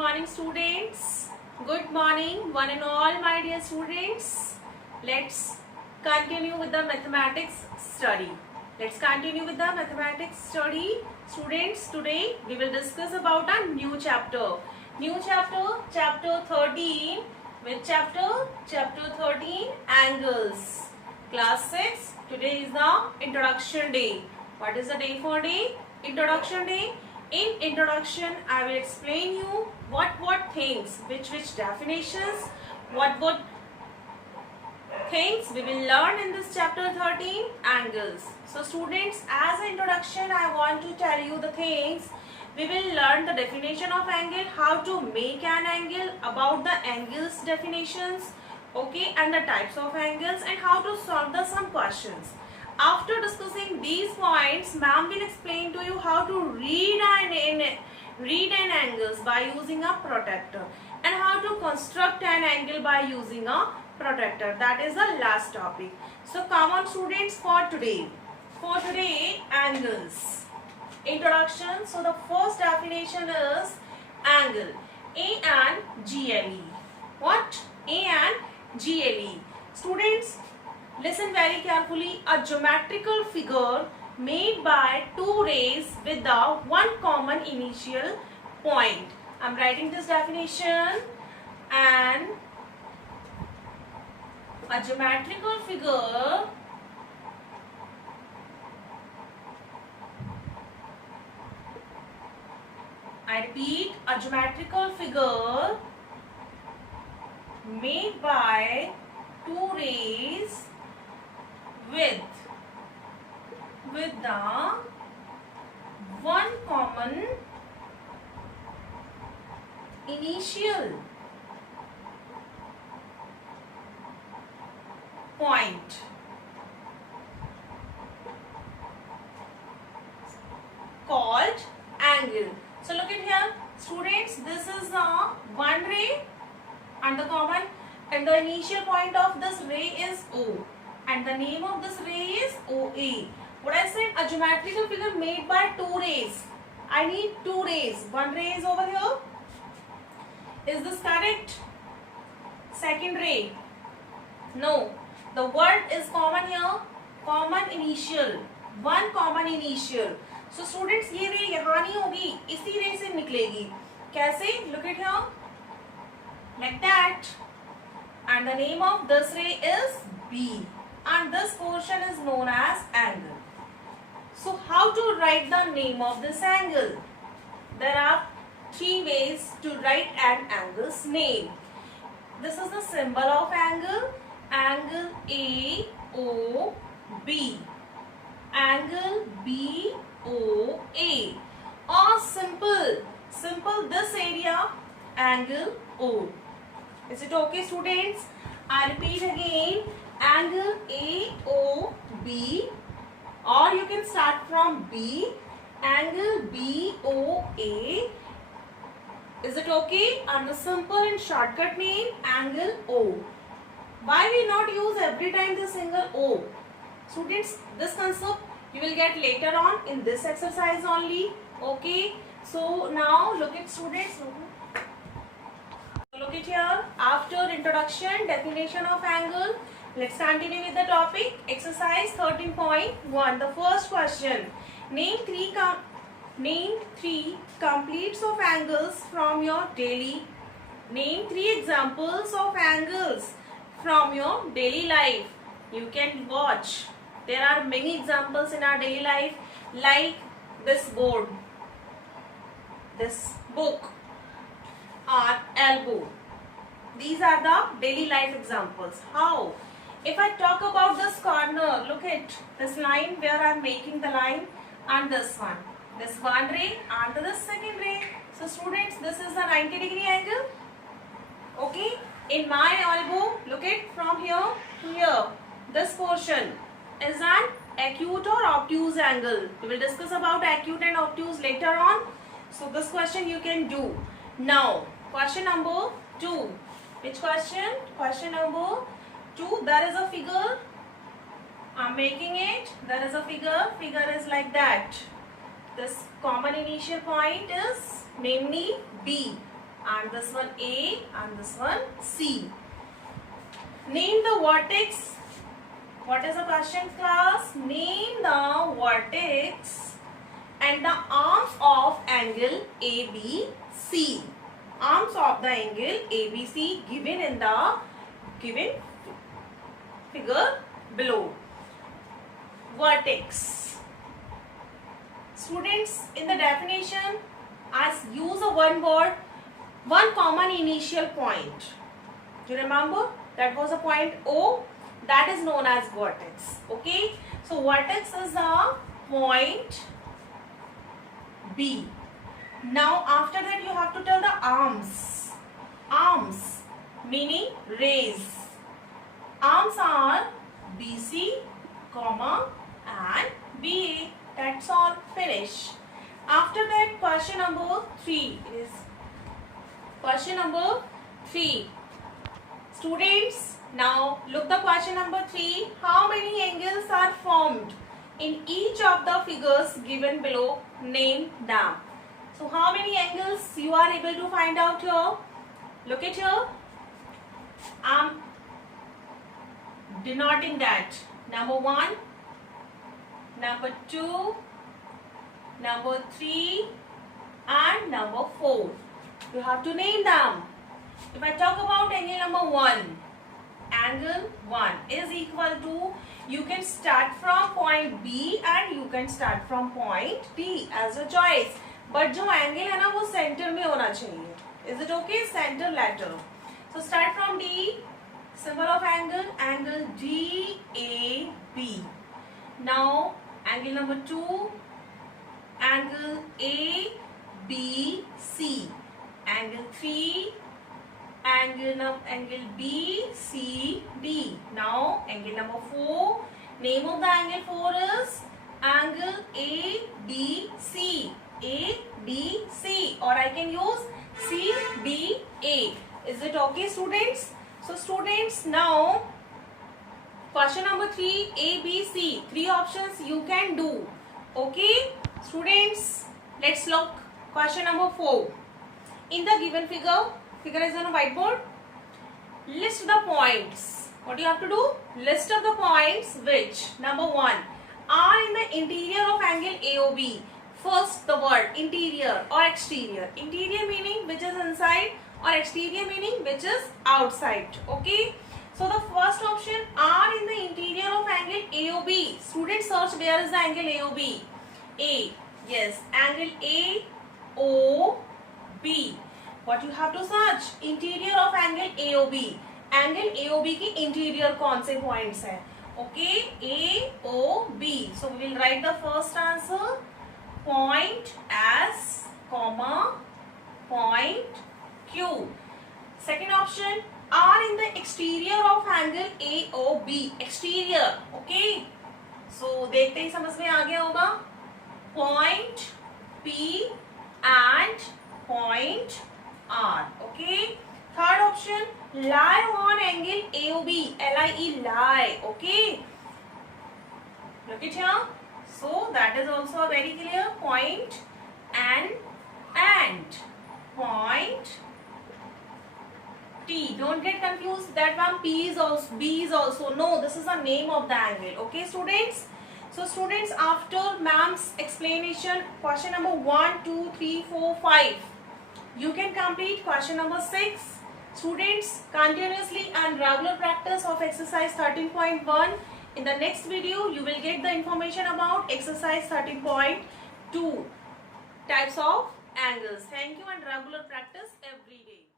morning students. Good morning one and all my dear students. Let's continue with the mathematics study. Students, today we will discuss about a new chapter. Chapter 13. Which chapter? Chapter 13, angles. Class 6. Today is the introduction day. What is the day for day? Introduction day. In introduction, I will explain you what things, which definitions, what things we will learn in this chapter 13, angles. So students, as an introduction, I want to tell you the things. We will learn the definition of angle, how to make an angle, about the angles definitions, okay, and the types of angles, and how to solve the some questions. After discussing these points, ma'am will explain to you how to read an angles by using a protractor and how to construct an angle by using a protractor. That is the last topic. So come on students, for today. Angles. Introduction. So the first definition is angle. A and GLE. What? A and GLE. Students, listen very carefully. A geometrical figure made by two rays with the one common initial point. I am writing this definition. And a geometrical figure I repeat, a geometrical figure made by two rays with the one common initial point called angle. So look at here, students, this is the one ray and the initial point of this ray is O, and the name of this ray is OA. What I said, a geometrical figure made by two rays. I need two rays. One ray is over here. Is this correct? Second ray. No. The word is common here. Common initial. One common initial. So students, ये रे यहाँ नहीं होगी, इसी रे से निकलेगी. कैसे? Look at here. Like that. And the name of this ray is B. And this portion is known as angle. So how to write the name of this angle? There are three ways to write an angle's name. This is the symbol of angle. Angle AOB. Angle BOA. Or simple this area, angle O. Is it okay, students? I repeat again, angle AOB, or you can start from B, angle BOA. Is it okay? And the simple and shortcut name, angle O. Why we not use every time the single O? Students, this concept you will get later on in this exercise only. Okay. So now look at students. Look at here. After introduction, definition of angle, let's continue with the topic. Exercise 13.1. The first question. Name three completes of angles from your daily. Name three examples of angles from your daily life. You can watch. There are many examples in our daily life, like this board, this book, our elbow. These are the daily life examples. How? If I talk about this corner, look at this line where I am making the line, and this one ray and this second ray. So students, this is a 90-degree angle. Okay. In my elbow, look at from here to here. This portion is an acute or obtuse angle. We will discuss about acute and obtuse later on. So this question you can do. Now, question number 2. Which question? Question number 2. There is a figure. I am making it. There is a figure. Figure is like that. This common initial point is namely B. and this one A and this one C. Name the vertex. What is the question, class? Name the vertex and the arms of angle ABC. Arms of the angle ABC given in the given figure below. Vertex. Students, in the definition, as use a one word, one common initial point. Do you remember? That was a point O. That is known as vertex. Okay. So vertex is a point B. Now after that you have to tell the arms. Arms meaning rays. Arms are BC, comma and BA. That's all. Finish. After that, question number 3 is question number 3. Students, now look the question number 3. How many angles are formed in each of the figures given below? Name them. So how many angles you are able to find out here? Look at here. I'm denoting that. Number 1, number 2, number 3 and number 4. You have to name them. If I talk about angle number 1, angle 1 is equal to, you can start from point B and you can start from point D as a choice. But जो angle है ना वो center में होना चाहिए. Is it okay? Center letter. So start from D. Symbol of angle, angle DAB. Now angle number 2, angle ABC. Angle 3, angle BCD. Now angle number 4. Name of the angle 4 is angle ABC. ABC, or I can use CBA. Is it okay, students? So students, now question number 3, ABC. 3 options you can do. Okay, students, let's look question number 4. In the given figure is on a whiteboard. List the points. What do you have to do? List of the points which, number 1, are in the interior of angle AOB. First, the word interior or exterior. Interior meaning which is inside, or exterior meaning which is outside. Okay. So the first option, are in the interior of angle AOB. Students, search where is the angle AOB. A. Yes, angle AOB. What you have to search? Interior of angle AOB. Angle AOB की interior कौन से points हैं? Okay, AOB. So we will write the first answer. Point S, comma, point Q. Second option, are in the exterior of angle AOB. Exterior. Okay. So देखते ही समझ में आ गया होगा. Point P and point R. Okay. Third option, lie on angle AOB. LIE, lie. Okay. Look it here. So that is also a very clear point and point T. Don't get confused. That one P is also, B is also. No, this is the name of the angle. Okay, students. So students, after ma'am's explanation, question number 1, 2, 3, 4, 5. You can complete question number 6. Students, continuously and regular practice of exercise 13.1. In the next video, you will get the information about exercise 13.2, types of angles. Thank you, and regular practice every day.